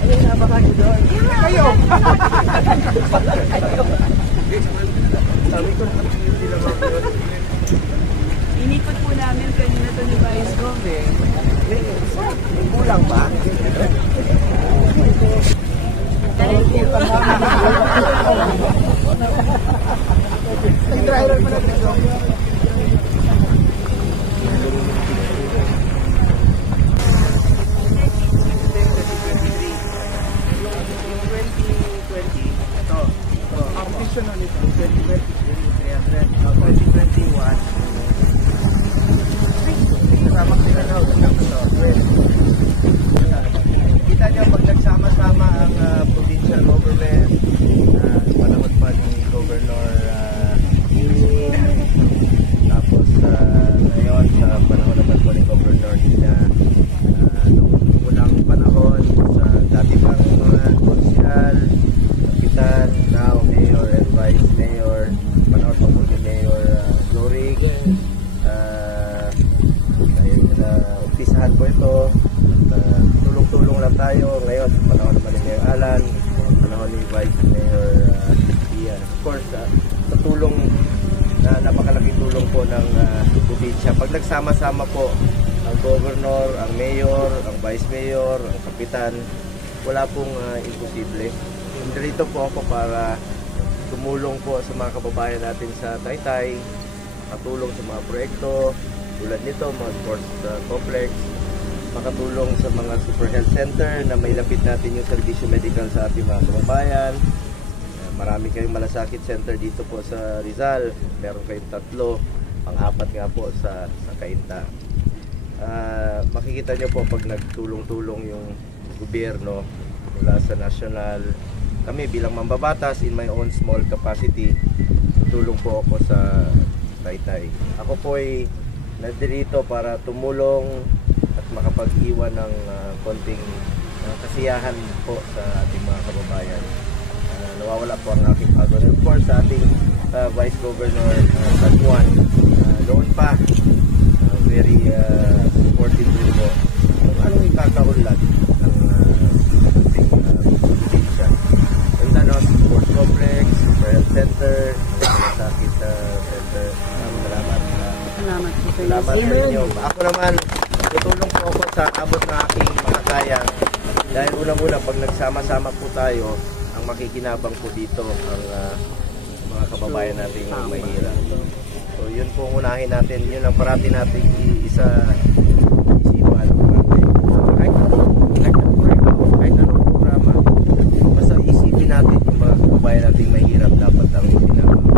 Ayun na ba kayo doon? Kayo! Sabi ko na hindi naman ko. Inikot po namin kanina to ni Vice Gov eh. Kulang ba? Thank you. Driver mo na dito. Kita nyo pag nagsama-sama ang provincial government, panahon pa ni Governor tapos ngayon sa panahon naman po ni Governor Nina, noong unang panahon sa dati pang mga konsyal, kapitan, now mayor and vice mayor, panahon pa po ni Mayor Zorig. Umpisahan po ito at tulong-tulong lang tayo ngayon sa panahon naman ni Mayor Alan, panahon ni Vice Mayor Ian. Of course, sa tulong na napakalaking tulong po ng probinsya. Pag nagsama-sama po ang governor, ang mayor, ang vice mayor, ang kapitan, wala pong imposible. Nandito po ako para tumulong po sa mga kababayan natin sa Taytay, matulong sa mga proyekto tulad nito, mga sports complex, makatulong sa mga super health center na mailapit natin yung serbisyo medical sa ating mga kababayan. Marami kayong malasakit center dito po sa Rizal, meron kayong 3, pang-4 nga po sa Cainta. Makikita nyo po pag nagtulong-tulong yung gobyerno mula sa national, kami bilang mambabatas in my own small capacity, tulong po ako sa Taytay. Ako po ay nandito para tumulong at makapag-iwan ng konting kasiyahan po sa ating mga kababayan. Nawawala po ang aking pagod. Of course, sa ating Vice Governor San Juan, noon pa, very supportive din po kung anong ikakaunlad ng ating probinsya. Ganda no, sports complex, super health center, sakit center. Salamat. Salamat sa inyo. Ako naman, tutulong po ako sa abot ng aking makakaya. Dahil unang-una, pag nagsama-sama po tayo, ang makikinabang po dito ang mga kababayan natin yung mahirap. So yun po ang unahin natin, yun ang parati natin isipan. Kahit anong programa, basta isipin natin yung mga kababayan natin mahirap, dapat ang kinabang.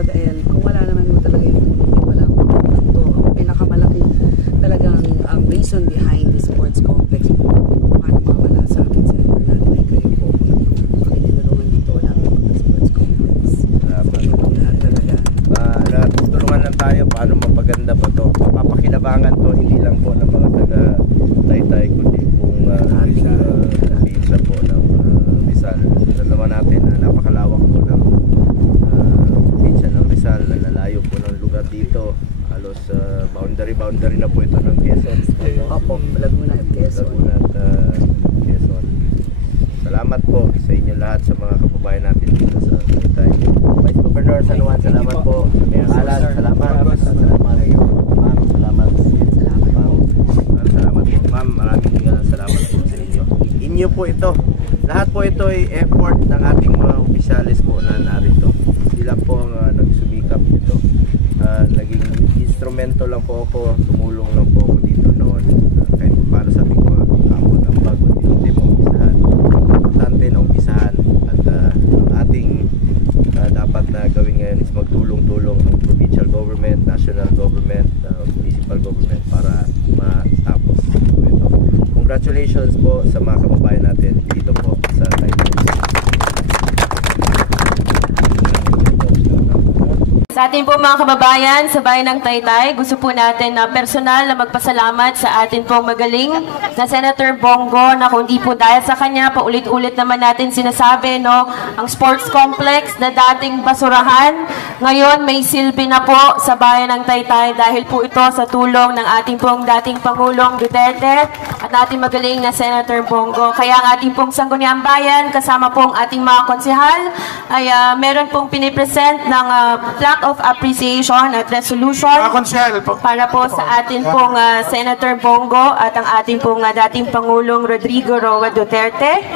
Dahil kung wala naman mo talaga yung tulong, wala po ito. Ang pinakamalaking talagang reason behind the sports complex po. Paano mawala sa akin sa natin ay kayo po. Kami tinulungan dito, wala po ng sports complex. Lahat talaga. Tulungan lang tayo paano mapaganda po ito. Papakinabangan to hindi lang po ng mga taga Taytay kundi kung probinsya po ng Rizal. Ito naman natin na napakalawak po ng probinsya ng Rizal, lalayo po ng lugar dito, halos boundary na po ito ng Quezon. Opo, Laguna at Quezon. Quezon. Salamat po sa inyo lahat, sa mga kababayan natin dito sa Taytay. Vice Governor San Juan, salamat po. Mayor Alan, salamat. Ma'am, salamat. Salamat po. Ma'am, maraming salamat po sa inyo. Inyo po ito. Lahat po ito ay effort ng ating mga opisyalis po na narito. Sila po ang nagsumikap dito. Naging instrumento lang po ako, tumulong lang po ako dito noon. Kahit paano sabi ko, kamot ang bago hindi mo umpisahan. Importante na umpisahan. At ang ating dapat na gawin ngayon is magtulong-tulong ang provincial government, national government, municipal government para matapos ito. Congratulations po sa mga kababayan natin dito po sa Taytay. Sa ating po mga kababayan sa bayan ng Taytay, gusto po natin na personal na magpasalamat sa atin pong magaling na Senator Bongo na kung di po dahil sa kanya, paulit-ulit naman natin sinasabi, no, ang sports complex na dating basurahan, ngayon may silbi na po sa bayan ng Taytay dahil po ito sa tulong ng ating pong dating Pangulong Duterte at ating magaling na Senator Bongo. Kaya ang ating pong Sangguniang Bayan, kasama pong ating mga konsehal, ay meron pong pinipresent ng plaque of appreciation at resolution para po sa atin pong Senator Bongo at ang ating pong dating Pangulong Rodrigo Roa Duterte.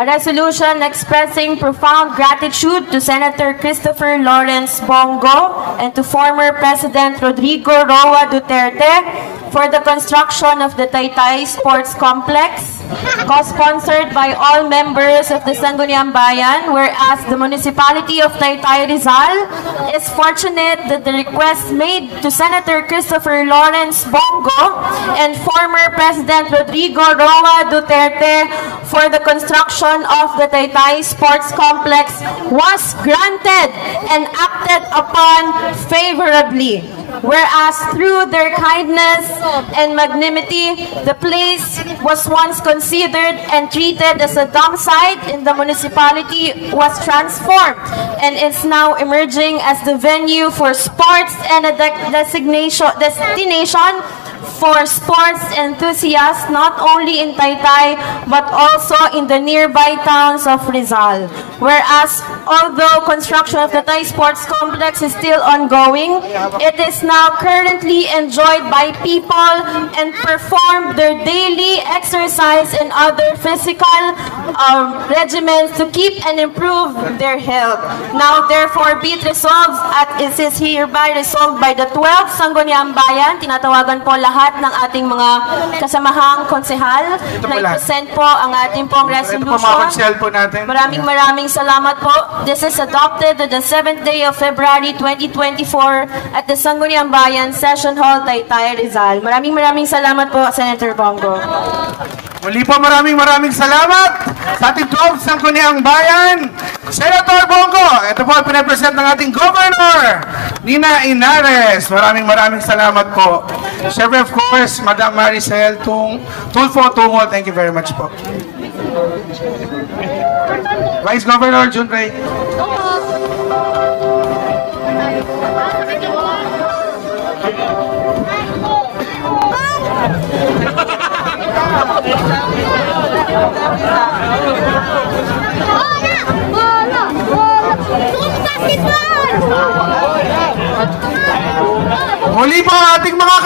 A resolution expressing profound gratitude to Senator Christopher Lawrence Bongo and to former President Rodrigo Roa Duterte for the construction of the Taytay Sports Complex, co-sponsored by all members of the Sangguniang Bayan, whereas the municipality of Taytay Rizal is fortunate that the request made to Senator Christopher Lawrence Bongo and former President Rodrigo Roa Duterte for the construction of the Taytay Sports Complex was granted and acted upon favorably. Whereas through their kindness and magnanimity, the place was once considered and treated as a dump site in the municipality was transformed and is now emerging as the venue for sports and a destination for sports enthusiasts not only in Taytay but also in the nearby towns of Rizal. Whereas although construction of the Taytay Sports Complex is still ongoing, it is now currently enjoyed by people and perform their daily exercise and other physical regimens to keep and improve their health. Now therefore be it resolved at it is hereby resolved by the 12th Sangguniang Bayan. Tinatawagan po lahat ng ating mga kasamahang konsehal na i-present po ang ating pong resolution. Maraming salamat po. This is adopted on the 7th day of February 2024 at the Sangguniang Bayan Session Hall, Taytay, Rizal. Maraming salamat po, Senator Bongo. Muli po maraming salamat sa ating 12 Sangguniang Bayan, Senator Bongo. Ito po ang pinapresent ng ating Governor, Nina Inares. Maraming salamat po. Siyempre, of course, Madam Maricel Tulfo Tungol. Thank you very much po. Vice Governor Jun Ray. Muli po ating mga